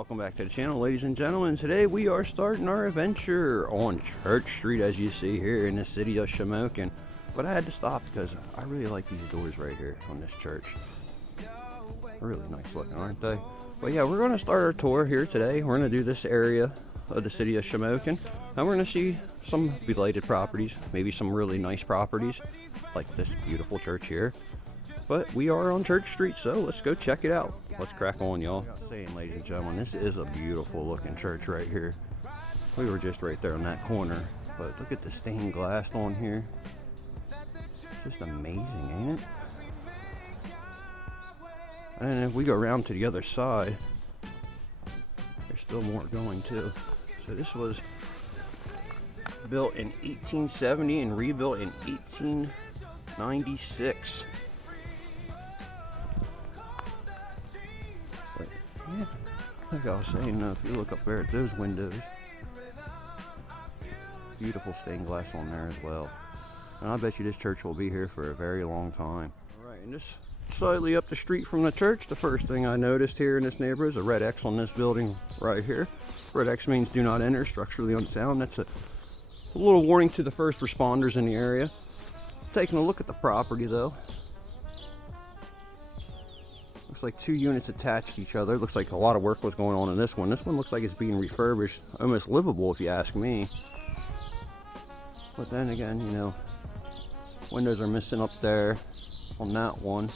welcome back to the channel, ladies and gentlemen. Today we are starting our adventure on Church Street, as you see here in the city of Shamokin. But I had to stop because I really like these doors right here on this church. Really nice looking, aren't they? But yeah, we're going to start our tour here today. We're going to do this area of the city of Shamokin, and we're going to see some blighted properties, maybe some really nice properties like this beautiful church here. But we are on Church Street, so let's go check it out. Let's crack on, y'all. Saying, ladies and gentlemen, this is a beautiful looking church right here. We were just right there on that corner, but look at the stained glass on here. Just amazing, ain't it? And if we go around to the other side, there's still more going too. So this was built in 1870 and rebuilt in 1896. But yeah, like I was saying, if you look up there at those windows, beautiful stained glass on there as well. And I bet you this church will be here for a very long time. All right, and just slightly up the street from the church, the first thing I noticed here in this neighborhood is a red X on this building right here. Red X means do not enter, structurally unsound. That's a little warning to the first responders in the area. Taking a look at the property though. Looks like two units attached to each other. Looks like a lot of work was going on in this one. This one looks like it's being refurbished, almost livable if you ask me. But then again, you know, windows are missing up there on that one.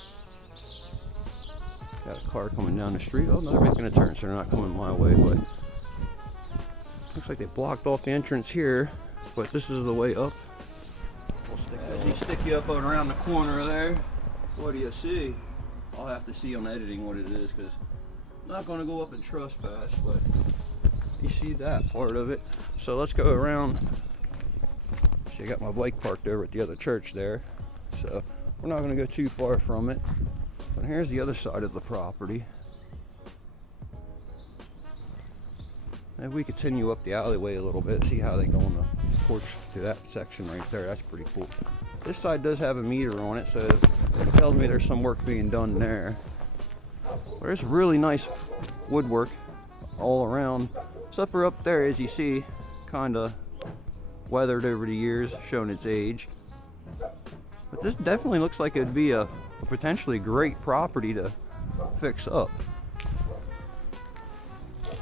Got a car coming down the street. Oh, no, they're making a turn, so they're not coming my way, but looks like they blocked off the entrance here, but this is the way up. We'll stick you up and around the corner there. What do you see? I'll have to see on editing what it is, because I'm not going to go up and trespass, but you see that part of it. So let's go around. See, I got my bike parked over at the other church there, so we're not going to go too far from it. But here's the other side of the property. And we continue up the alleyway a little bit, see how they go on the porch to that section right there. That's pretty cool. This side does have a meter on it, so it tells me there's some work being done there. There's really nice woodwork all around, except for up there, as you see, kind of weathered over the years, showing its age. But this definitely looks like it'd be a potentially great property to fix up.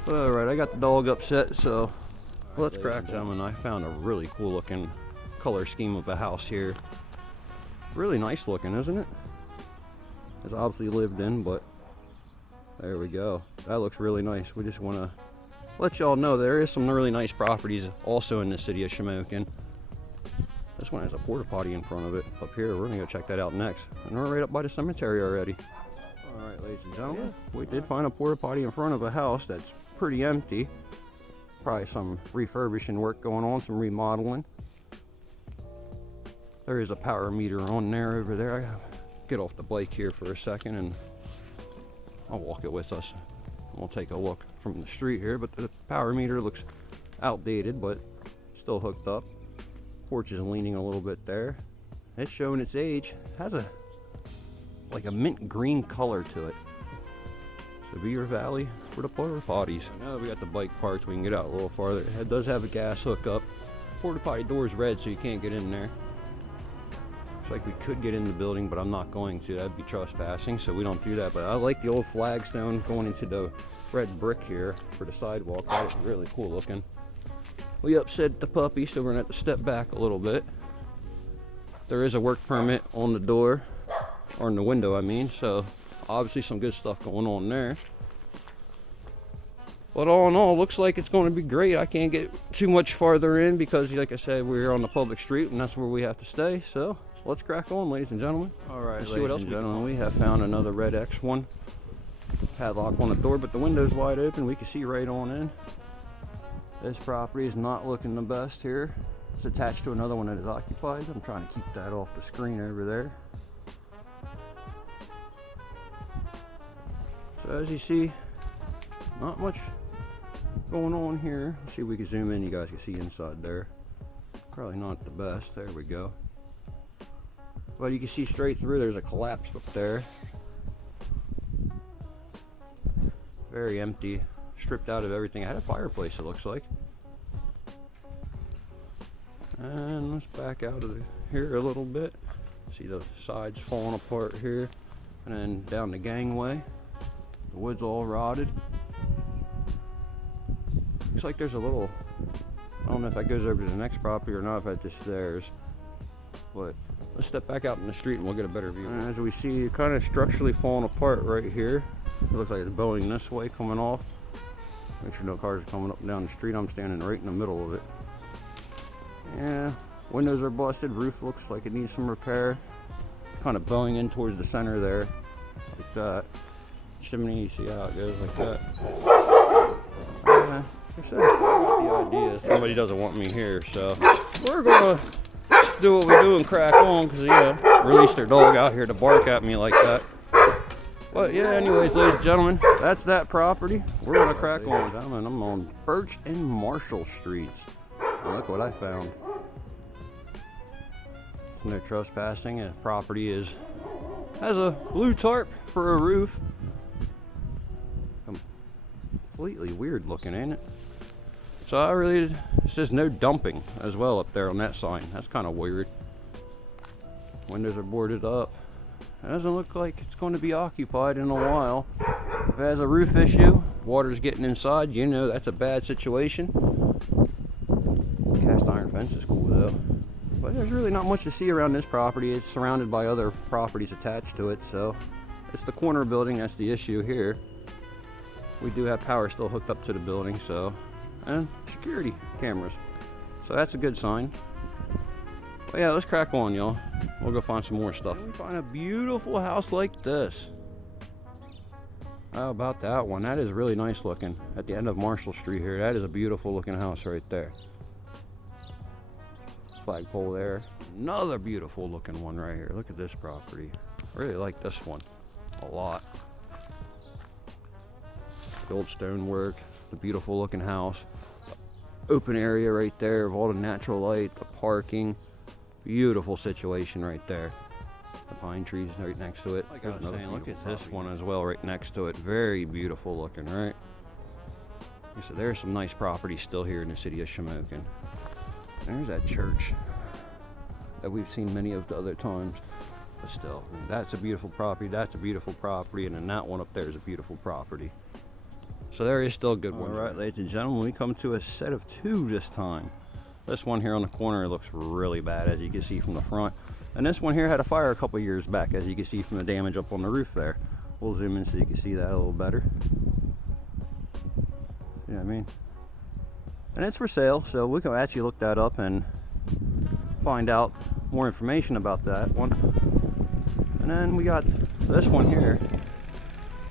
Alright, I got the dog upset, so let's crack them. And I found a really cool looking color scheme of a house here. Really nice looking, isn't it? It's obviously lived in, but there we go. That looks really nice. We just want to let y'all know there is some really nice properties also in the city of Shamokin. This one has a porta potty in front of it up here. We're gonna go check that out next. And we're right up by the cemetery already. All right, ladies and gentlemen, we did find a porta potty in front of a house that's pretty empty. Probably some refurbishing work going on, some remodeling. There is a power meter on there over there. I gotta get off the bike here for a second and I'll walk it with us. We'll take a look from the street here, but the power meter looks outdated, but still hooked up. Porch is leaning a little bit there. It's showing its age. Has a like a mint green color to it. So be your valley for the porta potties. Now that we got the bike parked, we can get out a little farther. It does have a gas hookup. Porta potty door is red, so you can't get in there. Looks like we could get in the building, but I'm not going to. That'd be trespassing, so we don't do that. But I like the old flagstone going into the red brick here for the sidewalk. That is really cool looking. We upset the puppy, so we're gonna have to step back a little bit. There is a work permit on the door, or in the window I mean, so obviously some good stuff going on there. But all in all, looks like it's going to be great. I can't get too much farther in because, like I said, we're on the public street and that's where we have to stay. So let's crack on, ladies and gentlemen. All right, ladies and gentlemen, we have found another red X one. Padlock on the door, but the window's wide open. We can see right on in. This property is not looking the best here. It's attached to another one that is occupied. I'm trying to keep that off the screen over there. So as you see, not much going on here. Let's see if we can zoom in. You guys can see inside there. Probably not the best. There we go. But you can see straight through. There's a collapse up there. Very empty stripped out of everything. I had a fireplace, it looks like. And let's back out of here a little bit. See the sides falling apart here. And then down the gangway. The wood's all rotted. Looks like there's a little, I don't know if that goes over to the next property or not, if that's just theirs. But let's step back out in the street and we'll get a better view. And as we see, kind of structurally falling apart right here. It looks like it's bowing this way, coming off. Make sure no cars are coming up and down the street. I'm standing right in the middle of it. Yeah, windows are busted. Roof looks like it needs some repair. Kind of bowing in towards the center there, like that. Chimney, you see how it goes like that. Like I said, I got the idea. Somebody doesn't want me here, so we're gonna do what we do and crack on, because yeah, release their dog out here to bark at me like that. But yeah, anyways, ladies and gentlemen, that's that property. We're gonna crack on. Gentlemen, I'm on Birch and Marshall Streets. And look what I found. No trespassing. The property has a blue tarp for a roof. Completely weird looking, ain't it? So it says no dumping as well up there on that sign. That's kind of weird. Windows are boarded up. It doesn't look like it's going to be occupied in a while. If it has a roof issue, water's getting inside, you know that's a bad situation. Cast iron fence is cool though. But there's really not much to see around this property. It's surrounded by other properties attached to it, so it's the corner building that's the issue here. We do have power still hooked up to the building, so, and security cameras. So that's a good sign. But yeah, let's crack on, y'all. We'll go find some more stuff. We find a beautiful house like this. How about that one? That is really nice looking. At the end of Marshall Street here, that is a beautiful looking house right there. Flagpole there. Another beautiful looking one right here. Look at this property. I really like this one a lot. The old stonework, the beautiful looking house. Open area right there of all the natural light, the parking. Beautiful situation right there. The pine trees right next to it. Like I was saying, look at this one as well right next to it. Very beautiful looking, right? So there's some nice property still here in the city of Shamokin. There's that church that we've seen many of the other times. But still, I mean, that's a beautiful property, that's a beautiful property, and then that one up there is a beautiful property. So there is still a good one. All right, ladies and gentlemen, we come to a set of two this time. This one here on the corner looks really bad, as you can see from the front. And this one here had a fire a couple years back, as you can see from the damage up on the roof there. We'll zoom in so you can see that a little better. You know what I mean? And it's for sale, so we can actually look that up and find out more information about that one. And then we got this one here,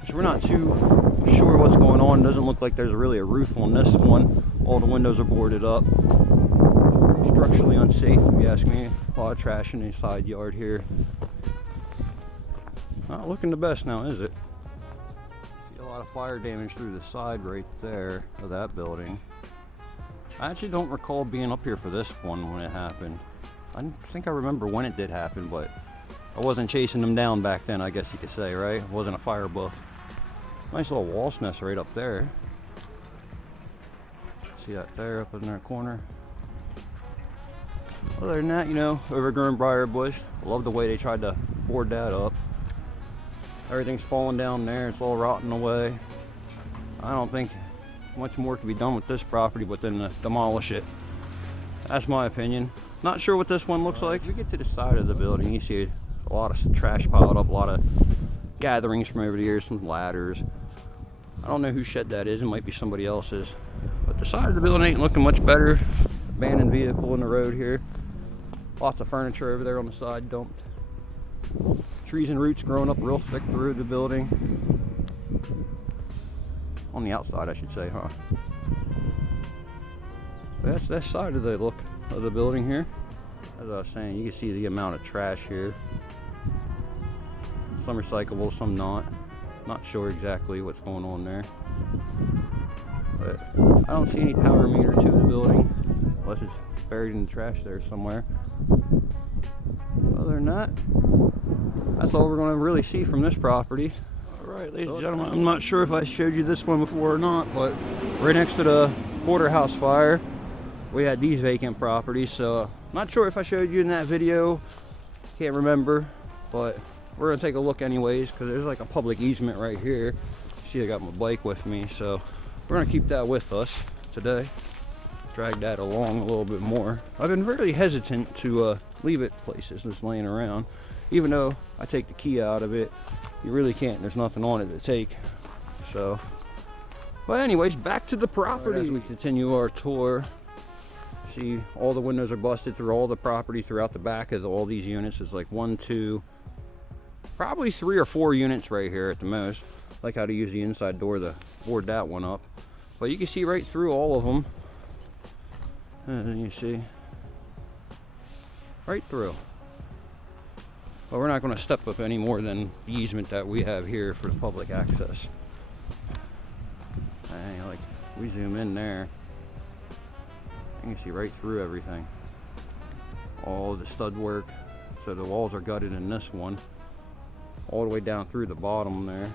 which we're not too sure what's going on. Doesn't look like there's really a roof on this one. All the windows are boarded up. Structurally unsafe, if you ask me. A lot of trash in the side yard here. Not looking the best now, is it? See a lot of fire damage through the side right there of that building. I actually don't recall being up here for this one when it happened. I think I remember when it did happen, but I wasn't chasing them down back then, I guess you could say, right? I wasn't a fire buff. Nice little wasp nest right up there. See that there up in that corner? Other than that, you know, overgrown briar bush. I love the way they tried to board that up. Everything's falling down there. It's all rotting away. I don't think much more can be done with this property but then demolish it. That's my opinion. Not sure what this one looks like. If we get to the side of the building, you see a lot of trash piled up, a lot of gatherings from over the years, some ladders. I don't know whose shed that is. It might be somebody else's. But the side of the building ain't looking much better. Abandoned vehicle in the road here. Lots of furniture over there on the side dumped. Trees and roots growing up real thick through the building. On the outside, I should say, huh? That's that side of the look of the building here. As I was saying, you can see the amount of trash here. Some recyclable, some not. Not sure exactly what's going on there. But I don't see any power meter to the building, unless it's buried in the trash there somewhere. Other than that, that's all we're going to really see from this property. All Alright, ladies and gentlemen, I'm not sure if I showed you this one before or not, but right next to the Porterhouse fire, we had these vacant properties, so not sure if I showed you in that video, can't remember, but we're gonna take a look anyways, because there's like a public easement right here. See, I got my bike with me, so we're gonna keep that with us today, drag that along a little bit more. I've been really hesitant to leave it places just laying around, even though I take the key out of it. You really can't, there's nothing on it to take. So, but anyways, back to the property. As we continue our tour, see all the windows are busted through all the property throughout the back of all these units. There's like 1, 2, probably 3 or 4 units right here at the most. Like how to use the inside door to board that one up. But you can see right through all of them. And you see right through. But we're not going to step up any more than the easement that we have here for the public access. And like we zoom in there, you can see right through everything. All the stud work. So the walls are gutted in this one. All the way down through the bottom there.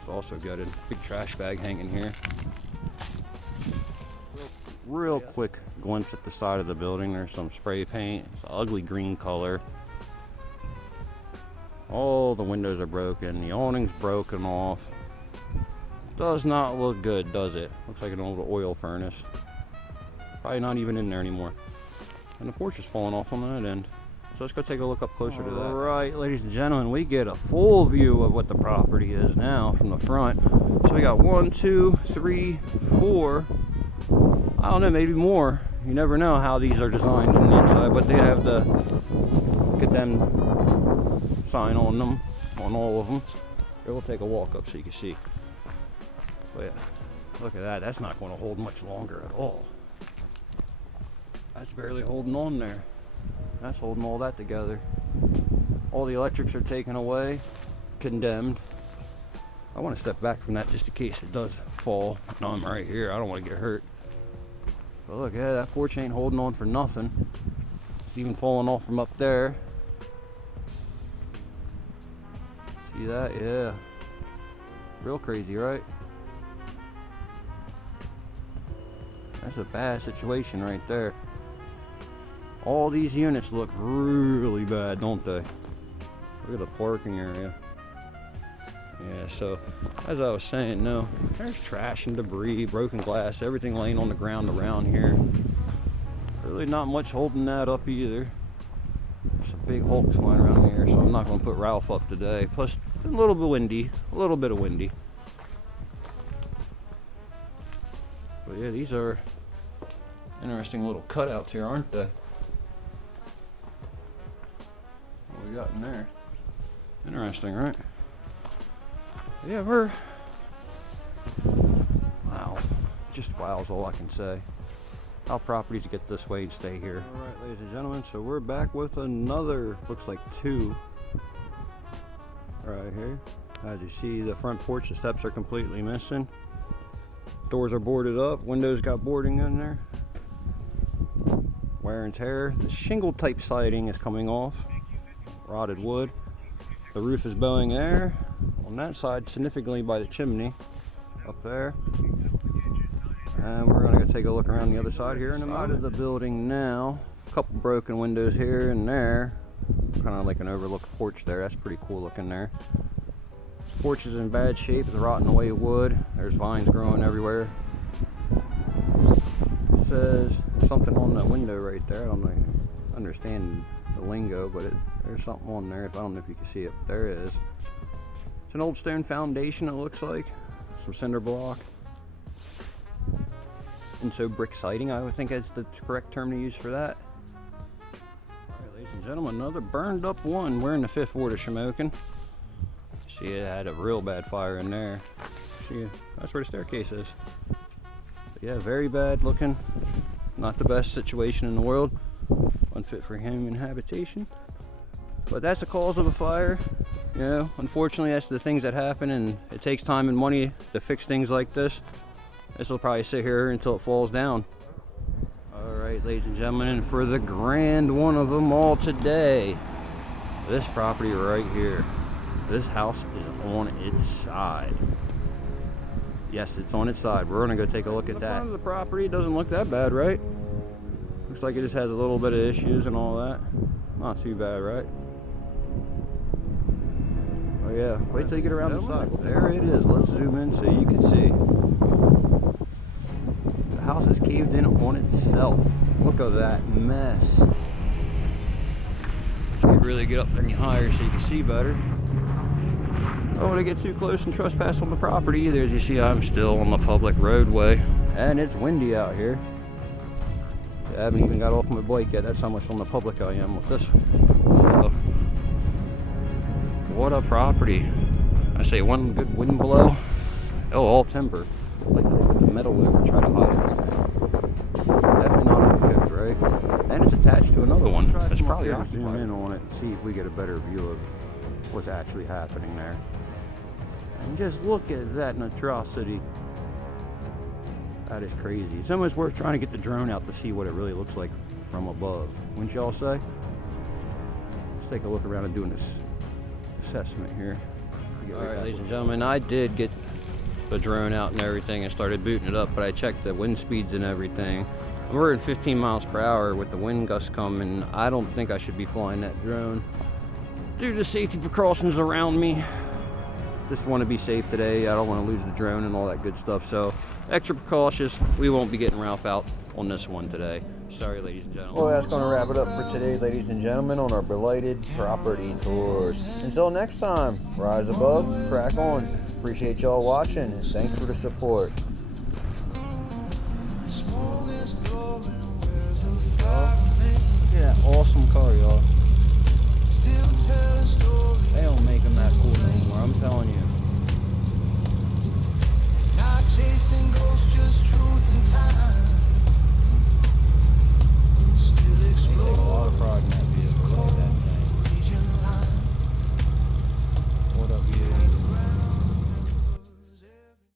It's also gutted. Big trash bag hanging here. Real quick glimpse at the side of the building. There's some spray paint. It's an ugly green color. All the windows are broken. The awning's broken off. Does not look good, does it? Looks like an old oil furnace. Probably not even in there anymore. And the porch is falling off on that end. So let's go take a look up closer to that. All right, ladies and gentlemen, we get a full view of what the property is now from the front. So we got 1, 2, 3, 4. I don't know, maybe more. You never know how these are designed on the inside, but they have the condemned sign on them, on all of them. Here, we'll take a walk up so you can see. But yeah, look at that. That's not going to hold much longer at all. That's barely holding on there. That's holding all that together. All the electrics are taken away, condemned. I want to step back from that just in case it does fall. No, I'm right here. I don't want to get hurt. But look, yeah, that porch ain't holding on for nothing. It's even falling off from up there. See that? Yeah. Real crazy, right? That's a bad situation right there. All these units look really bad, don't they? Look at the parking area. Yeah, so as I was saying, no, there's trash and debris, broken glass, everything laying on the ground around here. Really not much holding that up either. There's a big hulk flying around here, so I'm not going to put Ralph up today. Plus, a little bit windy, a little bit of windy. But yeah, these are interesting little cutouts here, aren't they? What we got in there? Interesting, right? Yeah, we're... wow. Just wow is all I can say. How properties get this way and stay here. Alright, ladies and gentlemen, so we're back with another, looks like 2 right here. As you see, the front porch, the steps are completely missing. Doors are boarded up, windows got boarding in there. Wear and tear. The shingle type siding is coming off. Rotted wood. The roof is bowing there. On that side, significantly by the chimney. Up there. And we're going to go take a look around the other side here in the side of the building now. A couple broken windows here and there. Kind of like an overlooked porch there. That's pretty cool looking there. Porch is in bad shape. It's rotting away wood. There's vines growing everywhere. It says something on that window right there. I don't know, understand the lingo, but there's something on there. I don't know if you can see it, but there it is. It's an old stone foundation, it looks like. Some cinder block. And so brick siding, I would think is the correct term to use for that. Alright, ladies and gentlemen, another burned up one. We're in the 5th ward of Shamokin. See, it had a real bad fire in there. See, that's where the staircase is. But yeah, very bad looking. Not the best situation in the world. Unfit for human habitation. But that's the cause of a fire. You know, unfortunately, that's the things that happen, and it takes time and money to fix things like this. This will probably sit here until it falls down. Alright, ladies and gentlemen, and for the grand one of them all today, this property right here. This house is on its side. Yes, it's on its side. We're gonna go take a look at that. The front of the property doesn't look that bad, right? Looks like it just has a little bit of issues and all that. Not too bad, right? Oh yeah, wait till you get around the side. There it is. Let's zoom in so you can see. The house is caved in on itself. Look at that mess. Can't really get up any higher so you can see better. I don't want to get too close and trespass on the property either. As you see, I'm still on the public roadway. And it's windy out here. I haven't even got off my bike yet. That's how much on the public I am with this. So, what a property. I say one good wind blow. Oh, all timber. Like they put the metal over, try to hide everything. Definitely not overcooked, right? And it's attached to another one. It's probably going to zoom in on it and see if we get a better view of what's actually happening there. And just look at that atrocity. That is crazy. It's almost worth trying to get the drone out to see what it really looks like from above. Wouldn't y'all say? Let's take a look around and doing this assessment here. Alright, ladies and gentlemen, I did get the drone out and everything and started booting it up, but I checked the wind speeds and everything. We're at 15 miles per hour with the wind gusts coming. I don't think I should be flying that drone due to safety precautions around me. Just want to be safe today. I don't want to lose the drone and all that good stuff, so extra precautious. We won't be getting Ralph out on this one today. Sorry, ladies and gentlemen. Well, that's going to wrap it up for today, ladies and gentlemen, on our Blighted property tours. Until next time, rise above, crack on. Appreciate y'all watching, and thanks for the support. Look at that awesome car, y'all. They don't make them that cool anymore, I'm telling you. Not chasing ghosts, just